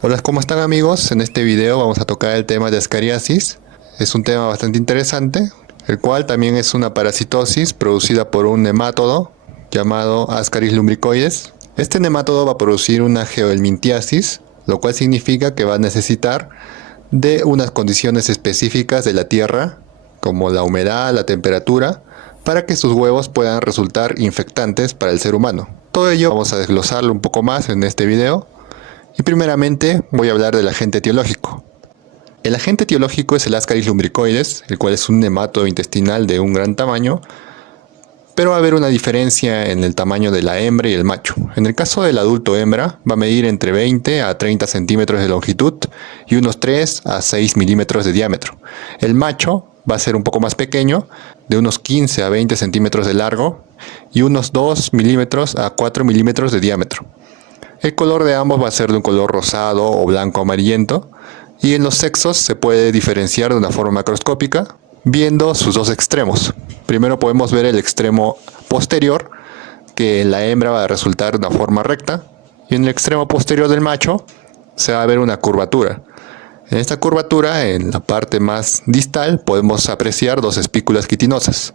Hola, ¿cómo están amigos? En este video vamos a tocar el tema de ascariasis. Es un tema bastante interesante, el cual también es una parasitosis producida por un nemátodo llamado Ascaris lumbricoides. Este nemátodo va a producir una geohelminthiasis, lo cual significa que va a necesitar de unas condiciones específicas de la tierra, como la humedad, la temperatura, para que sus huevos puedan resultar infectantes para el ser humano. Todo ello vamos a desglosarlo un poco más en este video. Y primeramente voy a hablar del agente etiológico. El agente etiológico es el Ascaris lumbricoides, el cual es un nemátodo intestinal de un gran tamaño, pero va a haber una diferencia en el tamaño de la hembra y el macho. En el caso del adulto hembra, va a medir entre 20 a 30 centímetros de longitud y unos 3 a 6 milímetros de diámetro. El macho va a ser un poco más pequeño, de unos 15 a 20 centímetros de largo y unos 2 milímetros a 4 milímetros de diámetro. El color de ambos va a ser de un color rosado o blanco amarillento, y en los sexos se puede diferenciar de una forma macroscópica viendo sus dos extremos. Primero podemos ver el extremo posterior, que en la hembra va a resultar de una forma recta, y en el extremo posterior del macho se va a ver una curvatura. En esta curvatura, en la parte más distal, podemos apreciar dos espículas quitinosas,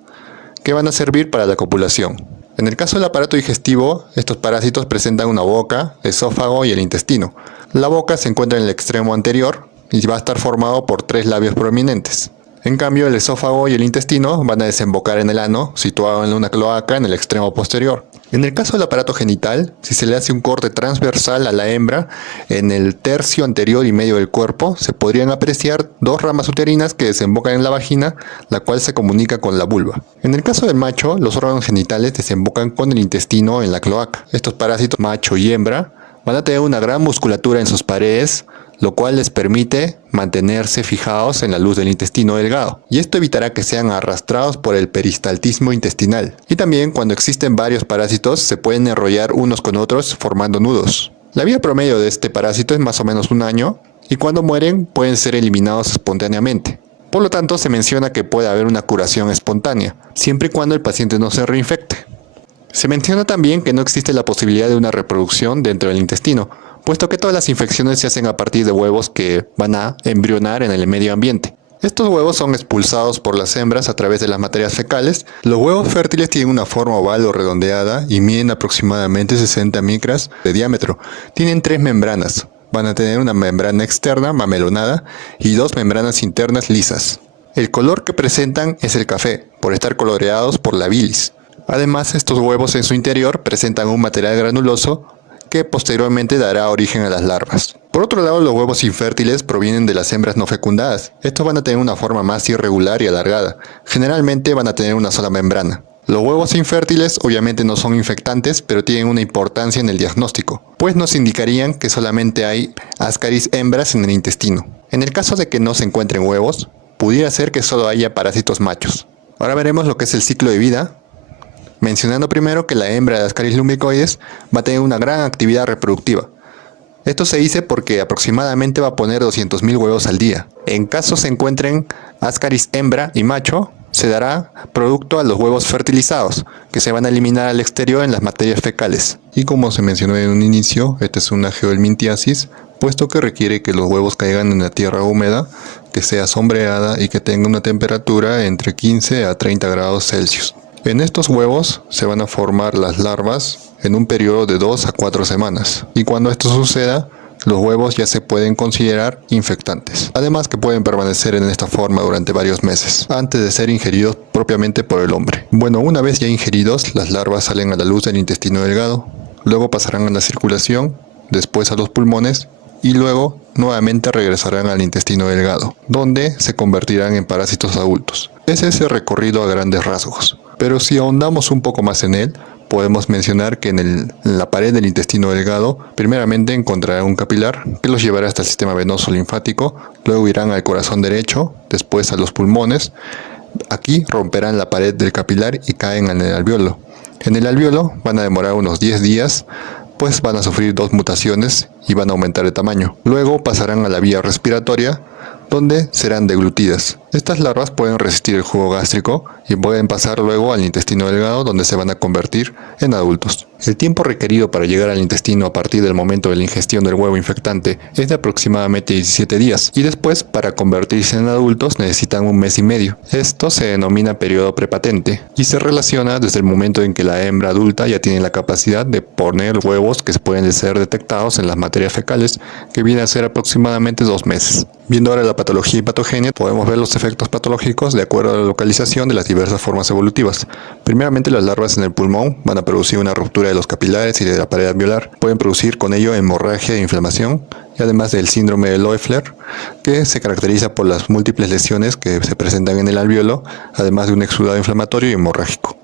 que van a servir para la copulación. En el caso del aparato digestivo, estos parásitos presentan una boca, esófago y el intestino. La boca se encuentra en el extremo anterior y va a estar formado por 3 labios prominentes. En cambio, el esófago y el intestino van a desembocar en el ano, situado en una cloaca en el extremo posterior. En el caso del aparato genital, si se le hace un corte transversal a la hembra, en el tercio anterior y medio del cuerpo, se podrían apreciar 2 ramas uterinas que desembocan en la vagina, la cual se comunica con la vulva. En el caso del macho, los órganos genitales desembocan con el intestino en la cloaca. Estos parásitos, macho y hembra, van a tener una gran musculatura en sus paredes, lo cual les permite mantenerse fijados en la luz del intestino delgado, y esto evitará que sean arrastrados por el peristaltismo intestinal. Y también, cuando existen varios parásitos, se pueden enrollar unos con otros formando nudos. La vida promedio de este parásito es más o menos 1 año, y cuando mueren pueden ser eliminados espontáneamente. Por lo tanto, se menciona que puede haber una curación espontánea, siempre y cuando el paciente no se reinfecte. Se menciona también que no existe la posibilidad de una reproducción dentro del intestino, puesto que todas las infecciones se hacen a partir de huevos que van a embrionar en el medio ambiente. Estos huevos son expulsados por las hembras a través de las materias fecales. Los huevos fértiles tienen una forma oval o redondeada y miden aproximadamente 60 micras de diámetro. Tienen 3 membranas. Van a tener una membrana externa mamelonada y 2 membranas internas lisas. El color que presentan es el café, por estar coloreados por la bilis. Además, estos huevos en su interior presentan un material granuloso que posteriormente dará origen a las larvas. Por otro lado, los huevos infértiles provienen de las hembras no fecundadas. Estos van a tener una forma más irregular y alargada. Generalmente van a tener una sola membrana. Los huevos infértiles obviamente no son infectantes, pero tienen una importancia en el diagnóstico, pues nos indicarían que solamente hay Ascaris hembras en el intestino. En el caso de que no se encuentren huevos, pudiera ser que solo haya parásitos machos. Ahora veremos lo que es el ciclo de vida, mencionando primero que la hembra de Ascaris lumbricoides va a tener una gran actividad reproductiva. Esto se dice porque aproximadamente va a poner 200.000 huevos al día. En caso se encuentren Ascaris hembra y macho, se dará producto a los huevos fertilizados, que se van a eliminar al exterior en las materias fecales. Y como se mencionó en un inicio, esta es una geohelminthiasis, puesto que requiere que los huevos caigan en la tierra húmeda, que sea sombreada y que tenga una temperatura entre 15 a 30 grados Celsius. En estos huevos se van a formar las larvas en un periodo de 2 a 4 semanas, y cuando esto suceda, los huevos ya se pueden considerar infectantes. Además que pueden permanecer en esta forma durante varios meses, antes de ser ingeridos propiamente por el hombre. Bueno, una vez ya ingeridos, las larvas salen a la luz del intestino delgado, luego pasarán a la circulación, después a los pulmones, y luego nuevamente regresarán al intestino delgado, donde se convertirán en parásitos adultos. Es ese recorrido a grandes rasgos. Pero si ahondamos un poco más en él, podemos mencionar que en la pared del intestino delgado, primeramente encontrarán un capilar que los llevará hasta el sistema venoso linfático, luego irán al corazón derecho, después a los pulmones. Aquí romperán la pared del capilar y caen en el alveolo. En el alveolo van a demorar unos 10 días, pues van a sufrir 2 mutaciones y van a aumentar de tamaño. Luego pasarán a la vía respiratoria, donde serán deglutidas. Estas larvas pueden resistir el jugo gástrico y pueden pasar luego al intestino delgado, donde se van a convertir en adultos. El tiempo requerido para llegar al intestino a partir del momento de la ingestión del huevo infectante es de aproximadamente 17 días, y después, para convertirse en adultos, necesitan un mes y medio. Esto se denomina periodo prepatente y se relaciona desde el momento en que la hembra adulta ya tiene la capacidad de poner huevos que pueden ser detectados en las materias fecales, que viene a ser aproximadamente 2 meses. Viendo ahora la patología y patogenia, podemos ver los efectos patológicos de acuerdo a la localización de las diversas formas evolutivas. Primeramente, las larvas en el pulmón van a producir una ruptura de los capilares y de la pared alveolar. Pueden producir con ello hemorragia e inflamación, y además del síndrome de Loeffler, que se caracteriza por las múltiples lesiones que se presentan en el alveolo, además de un exudado inflamatorio y hemorrágico.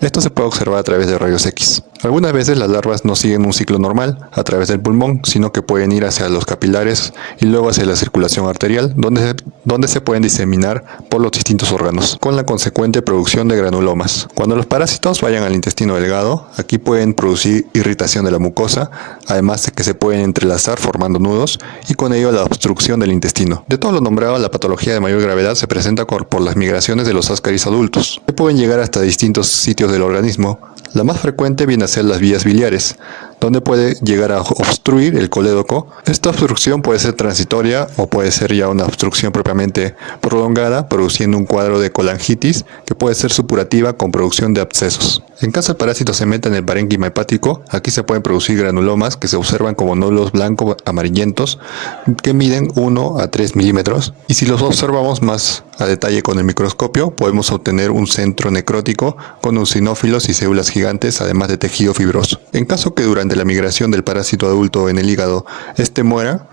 Esto se puede observar a través de rayos X. Algunas veces las larvas no siguen un ciclo normal a través del pulmón, sino que pueden ir hacia los capilares y luego hacia la circulación arterial, donde se pueden diseminar por los distintos órganos, con la consecuente producción de granulomas. Cuando los parásitos vayan al intestino delgado, aquí pueden producir irritación de la mucosa, además de que se pueden entrelazar formando nudos y con ello la obstrucción del intestino. De todo lo nombrado, la patología de mayor gravedad se presenta por las migraciones de los Ascaris adultos, que pueden llegar hasta distintos sitios del organismo. La más frecuente viene a ser las vías biliares, donde puede llegar a obstruir el colédoco. Esta obstrucción puede ser transitoria o puede ser ya una obstrucción propiamente prolongada, produciendo un cuadro de colangitis que puede ser supurativa con producción de abscesos. En caso el parásito se meta en el parénquima hepático, aquí se pueden producir granulomas que se observan como nódulos blancos amarillentos que miden 1 a 3 milímetros, y si los observamos más a detalle con el microscopio, podemos obtener un centro necrótico con eosinófilos y células gigantes, además de tejido fibroso. En caso que durante la migración del parásito adulto en el hígado este muera,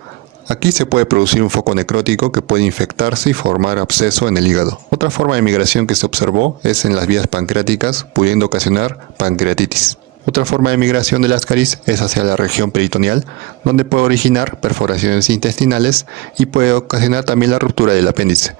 aquí se puede producir un foco necrótico que puede infectarse y formar absceso en el hígado. Otra forma de migración que se observó es en las vías pancreáticas, pudiendo ocasionar pancreatitis. Otra forma de migración del Ascaris es hacia la región peritoneal, donde puede originar perforaciones intestinales y puede ocasionar también la ruptura del apéndice.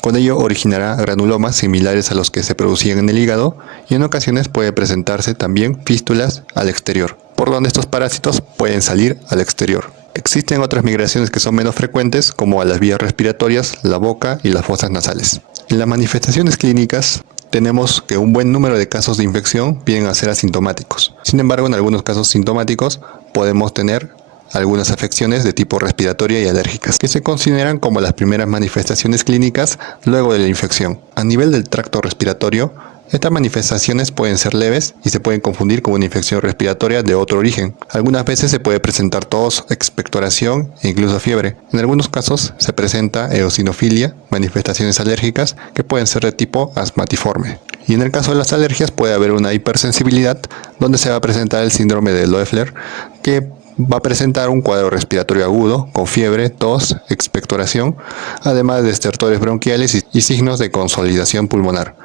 Con ello originará granulomas similares a los que se producían en el hígado, y en ocasiones puede presentarse también fístulas al exterior, por donde estos parásitos pueden salir al exterior. Existen otras migraciones que son menos frecuentes, como a las vías respiratorias, la boca y las fosas nasales. En las manifestaciones clínicas tenemos que un buen número de casos de infección vienen a ser asintomáticos. Sin embargo, en algunos casos sintomáticos podemos tener algunas afecciones de tipo respiratoria y alérgicas, que se consideran como las primeras manifestaciones clínicas luego de la infección. A nivel del tracto respiratorio, estas manifestaciones pueden ser leves y se pueden confundir con una infección respiratoria de otro origen. Algunas veces se puede presentar tos, expectoración e incluso fiebre. En algunos casos se presenta eosinofilia, manifestaciones alérgicas que pueden ser de tipo asmatiforme. Y en el caso de las alergias puede haber una hipersensibilidad, donde se va a presentar el síndrome de Loeffler, que va a presentar un cuadro respiratorio agudo con fiebre, tos, expectoración, además de estertores bronquiales y signos de consolidación pulmonar.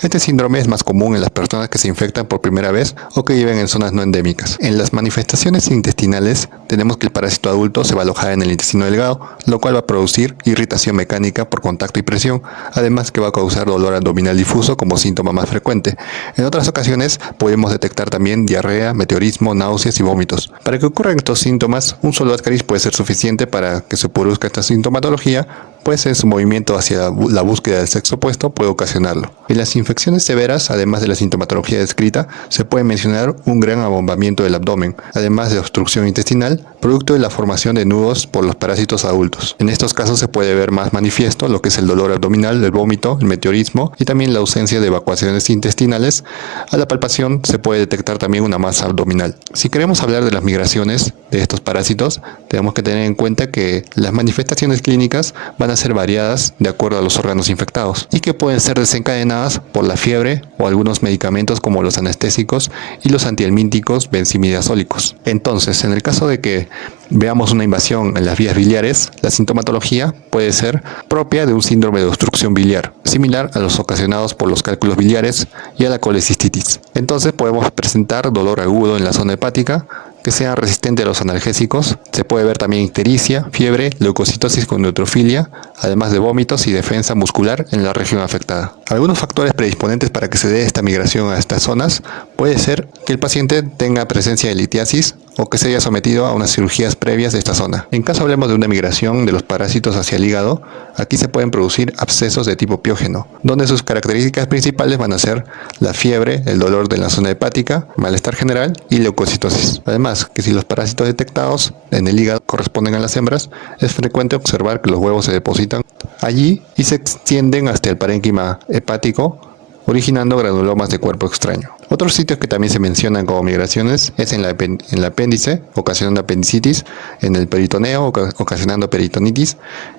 Este síndrome es más común en las personas que se infectan por primera vez o que viven en zonas no endémicas. En las manifestaciones intestinales tenemos que el parásito adulto se va a alojar en el intestino delgado, lo cual va a producir irritación mecánica por contacto y presión, además que va a causar dolor abdominal difuso como síntoma más frecuente. En otras ocasiones podemos detectar también diarrea, meteorismo, náuseas y vómitos. Para que ocurran estos síntomas, un solo Ascaris puede ser suficiente para que se produzca esta sintomatología, pues en su movimiento hacia la búsqueda del sexo opuesto puede ocasionarlo. En las infecciones severas, además de la sintomatología descrita, se puede mencionar un gran abombamiento del abdomen, además de obstrucción intestinal, producto de la formación de nudos por los parásitos adultos. En estos casos se puede ver más manifiesto lo que es el dolor abdominal, el vómito, el meteorismo y también la ausencia de evacuaciones intestinales. A la palpación se puede detectar también una masa abdominal. Si queremos hablar de las migraciones de estos parásitos, tenemos que tener en cuenta que las manifestaciones clínicas van a ser variadas de acuerdo a los órganos infectados y que pueden ser desencadenadas por la fiebre o algunos medicamentos como los anestésicos y los antihelmínticos benzimidazólicos. Entonces, en el caso de que veamos una invasión en las vías biliares, la sintomatología puede ser propia de un síndrome de obstrucción biliar, similar a los ocasionados por los cálculos biliares y a la colecistitis. Entonces podemos presentar dolor agudo en la zona hepática, que sea resistente a los analgésicos. Se puede ver también ictericia, fiebre, leucocitosis con neutrofilia, además de vómitos y defensa muscular en la región afectada. Algunos factores predisponentes para que se dé esta migración a estas zonas puede ser que el paciente tenga presencia de litiasis o que se haya sometido a unas cirugías previas de esta zona. En caso hablemos de una migración de los parásitos hacia el hígado, aquí se pueden producir abscesos de tipo piógeno, donde sus características principales van a ser la fiebre, el dolor de la zona hepática, malestar general y leucocitosis. Además, que si los parásitos detectados en el hígado corresponden a las hembras, es frecuente observar que los huevos se depositan allí y se extienden hasta el parénquima hepático, originando granulomas de cuerpo extraño. Otros sitios que también se mencionan como migraciones es en el apéndice, ocasionando apendicitis, en el peritoneo, ocasionando peritonitis,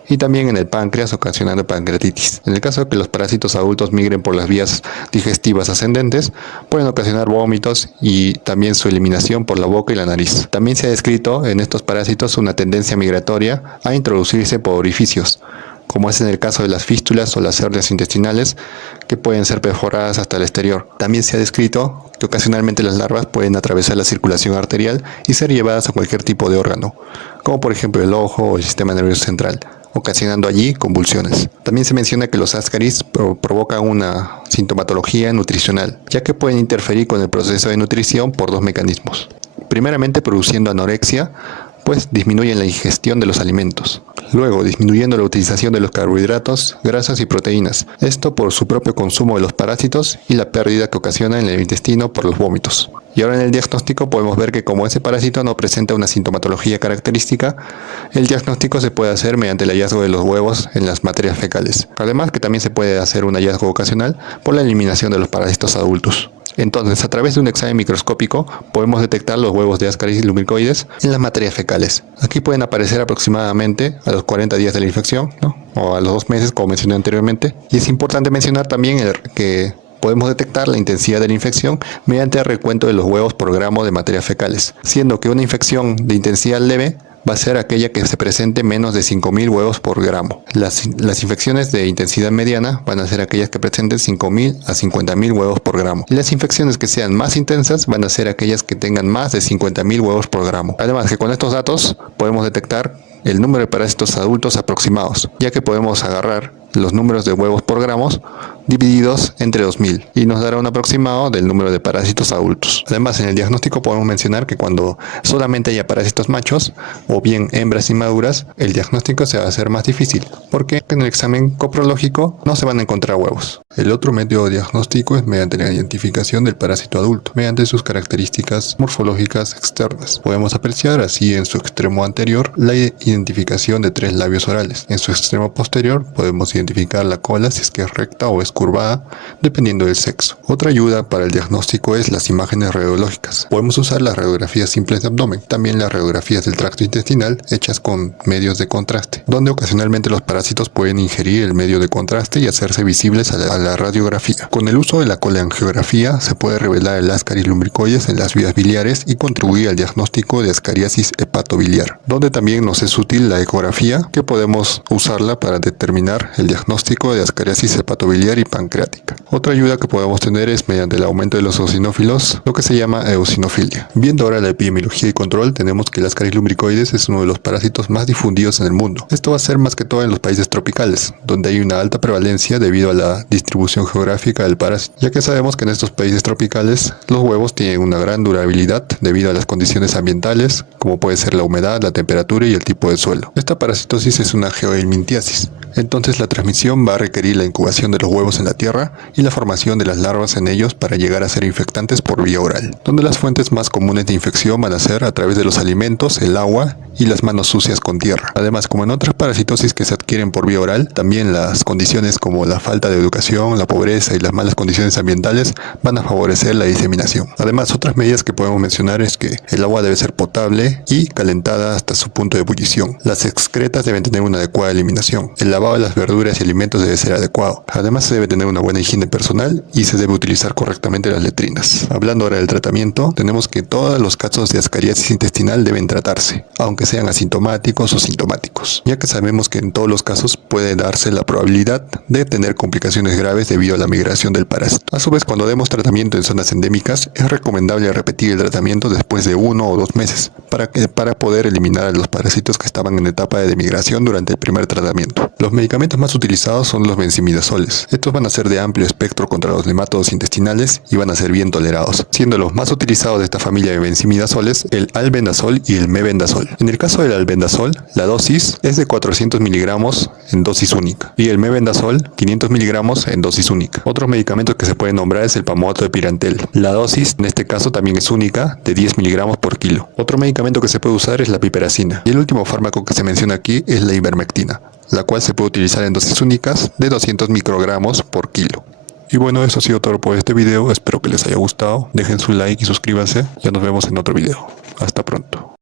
y también en el páncreas, ocasionando pancreatitis. En el caso de que los parásitos adultos migren por las vías digestivas ascendentes, pueden ocasionar vómitos y también su eliminación por la boca y la nariz. También se ha descrito en estos parásitos una tendencia migratoria a introducirse por orificios, como es en el caso de las fístulas o las hernias intestinales, que pueden ser perforadas hasta el exterior. También se ha descrito que ocasionalmente las larvas pueden atravesar la circulación arterial y ser llevadas a cualquier tipo de órgano, como por ejemplo el ojo o el sistema nervioso central, ocasionando allí convulsiones. También se menciona que los ascaris provocan una sintomatología nutricional, ya que pueden interferir con el proceso de nutrición por dos mecanismos. Primeramente produciendo anorexia, pues disminuyen la ingestión de los alimentos. Luego, disminuyendo la utilización de los carbohidratos, grasas y proteínas. Esto por su propio consumo de los parásitos y la pérdida que ocasiona en el intestino por los vómitos. Y ahora en el diagnóstico podemos ver que como ese parásito no presenta una sintomatología característica, el diagnóstico se puede hacer mediante el hallazgo de los huevos en las materias fecales. Además que también se puede hacer un hallazgo ocasional por la eliminación de los parásitos adultos. Entonces, a través de un examen microscópico podemos detectar los huevos de Ascaris lumbricoides en las materias fecales. Aquí pueden aparecer aproximadamente a los 40 días de la infección, ¿no? O a los 2 meses, como mencioné anteriormente. Y es importante mencionar también que podemos detectar la intensidad de la infección mediante el recuento de los huevos por gramo de materias fecales, siendo que una infección de intensidad leve va a ser aquella que se presente menos de 5.000 huevos por gramo. Las infecciones de intensidad mediana van a ser aquellas que presenten 5.000 a 50.000 huevos por gramo. Y las infecciones que sean más intensas van a ser aquellas que tengan más de 50.000 huevos por gramo. Además que con estos datos podemos detectar el número de parásitos adultos aproximados, ya que podemos agarrar los números de huevos por gramos divididos entre 2000 y nos dará un aproximado del número de parásitos adultos. Además, en el diagnóstico podemos mencionar que cuando solamente haya parásitos machos o bien hembras inmaduras, el diagnóstico se va a hacer más difícil, porque en el examen coprológico no se van a encontrar huevos. El otro método diagnóstico es mediante la identificación del parásito adulto, mediante sus características morfológicas externas. Podemos apreciar así en su extremo anterior la identificación de 3 labios orales. En su extremo posterior podemos identificar la cola si es que es recta o es curvada, dependiendo del sexo. Otra ayuda para el diagnóstico es las imágenes radiológicas. Podemos usar las radiografías simples de abdomen, también las radiografías del tracto intestinal hechas con medios de contraste, donde ocasionalmente los parásitos pueden ingerir el medio de contraste y hacerse visibles a la radiografía. Con el uso de la colangiografía se puede revelar el Ascaris lumbricoides en las vías biliares y contribuir al diagnóstico de ascariasis hepatobiliar, donde también nos es útil la ecografía, que podemos usarla para determinar el diagnóstico de ascariasis hepatobiliar y pancreática. Otra ayuda que podemos tener es mediante el aumento de los eosinófilos, lo que se llama eosinofilia. Viendo ahora la epidemiología y control, tenemos que el Ascaris lumbricoides es uno de los parásitos más difundidos en el mundo. Esto va a ser más que todo en los países tropicales, donde hay una alta prevalencia debido a la distribución geográfica del parásito, ya que sabemos que en estos países tropicales los huevos tienen una gran durabilidad debido a las condiciones ambientales, como puede ser la humedad, la temperatura y el tipo de suelo. Esta parasitosis es una geohelminthiasis, entonces la transmisión va a requerir la incubación de los huevos en la tierra y la formación de las larvas en ellos para llegar a ser infectantes por vía oral, donde las fuentes más comunes de infección van a ser a través de los alimentos, el agua y las manos sucias con tierra. Además, como en otras parasitosis que se adquieren por vía oral, también las condiciones como la falta de educación, la pobreza y las malas condiciones ambientales van a favorecer la diseminación. Además, otras medidas que podemos mencionar es que el agua debe ser potable y calentada hasta su punto de ebullición. Las excretas deben tener una adecuada eliminación. El lavado de las verduras y alimentos debe ser adecuado. Además, se debe tener una buena higiene personal y se debe utilizar correctamente las letrinas. Hablando ahora del tratamiento, tenemos que todos los casos de ascariasis intestinal deben tratarse, aunque sean asintomáticos o sintomáticos, ya que sabemos que en todos los casos puede darse la probabilidad de tener complicaciones graves debido a la migración del parásito. A su vez, cuando demos tratamiento en zonas endémicas, es recomendable repetir el tratamiento después de 1 o 2 meses para poder eliminar a los parásitos que estaban en etapa de migración durante el primer tratamiento. Los medicamentos más utilizados son los benzimidazoles. Estos Estos van a ser de amplio espectro contra los nematodos intestinales y van a ser bien tolerados, siendo los más utilizados de esta familia de benzimidazoles el albendazol y el mebendazol. En el caso del albendazol, la dosis es de 400 miligramos en dosis única y el mebendazol 500 miligramos en dosis única. Otros medicamentos que se pueden nombrar es el pamoato de pirantel. La dosis en este caso también es única, de 10 miligramos por kilo. Otro medicamento que se puede usar es la piperacina. Y el último fármaco que se menciona aquí es la ivermectina, la cual se puede utilizar en dosis únicas de 200 microgramos por kilo. Y bueno, eso ha sido todo por este video. Espero que les haya gustado. Dejen su like y suscríbanse. Ya nos vemos en otro video. Hasta pronto.